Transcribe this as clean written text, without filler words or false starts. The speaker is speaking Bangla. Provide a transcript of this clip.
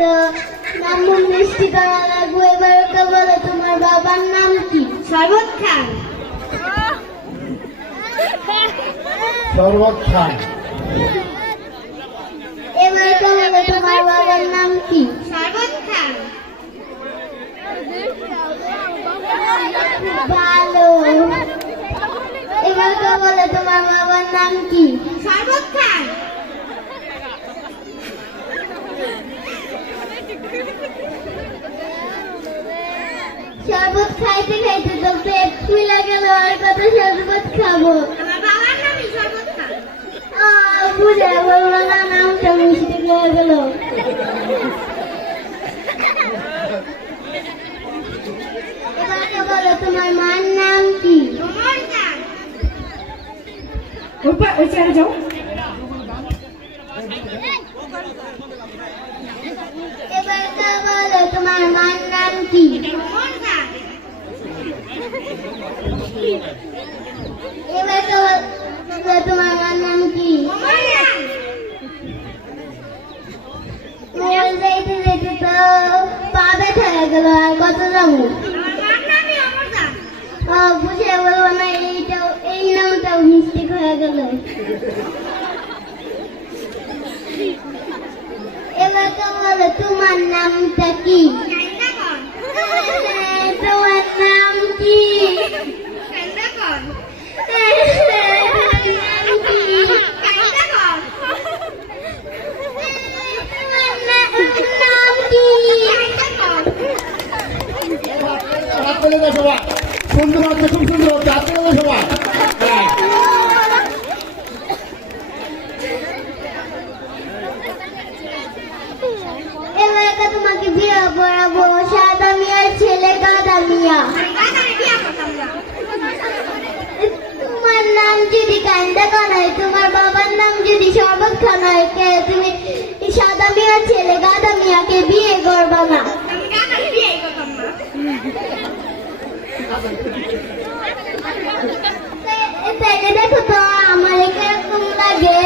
তো নাম মিষ্টি করা লাগবে। এবার ওকে বলো তোমার বাবার নাম কি? শরবত খান। শরবত খান। এবার ওকে বলো তোমার বাবার নাম কি? শরবত খান। ভালো। এবার ওকে বলো তোমার বাবার নাম কি? শরবত খান। শরবত খাইতে খাইতে তো পেট ফুলে গেল, আর কত শরবত খাবো? আমার বাবার নামই শরবত খান। বুঝে বললো না, নামটা মিষ্টি হয়ে গেল। এবার ওকে বলো তোমার মার নাম কি? ভ্রমণ খান। ওই চেয়ারে যাও। এবার ওকে বলো তোমার মার নাম কি? ভ্রমণ খান। এবার ওকে বলো তোমার মার নাম কি? ভ্রমণ খান। মোবাইল যাইতে যাইতে তো পা ব্যথা হয়ে গেল, আর কত যাবো? আমার মার নামই অমর খান। বুঝে বলবো না, এই নামটাও মিস্টেক হয়ে গেল। এবার তো বলো তোমার নামটা কি? কান্দা কর। তোমার নাম কি? কান্দা কর। তোমার নাম কি? কান্দা কর। তোমার নাম কি? কান্দা কর। হাত তুলে দাও সবাই। সুন্দর হচ্ছে, খুব সুন্দর হচ্ছে, হাত তুলে দাও সবাই। হ্যাঁ। এবার তোমাকে বিয়ে পড়াবো, সাদা মিয়ার ছেলে গাদা মিয়া। আমি গাদারে বিয়া করতাম না। তোমার নাম যদি কান্দা খান হয়, তোমার বাবার নাম যদি শরবত খান হয়, তুমি সাদা মিয়ার ছেলে গাদা মিয়াকে বিয়ে করবা না। আমি গাদারে বিয়াই করতাম না। তাইলে দেখো তো আমার কিরকম লাগে।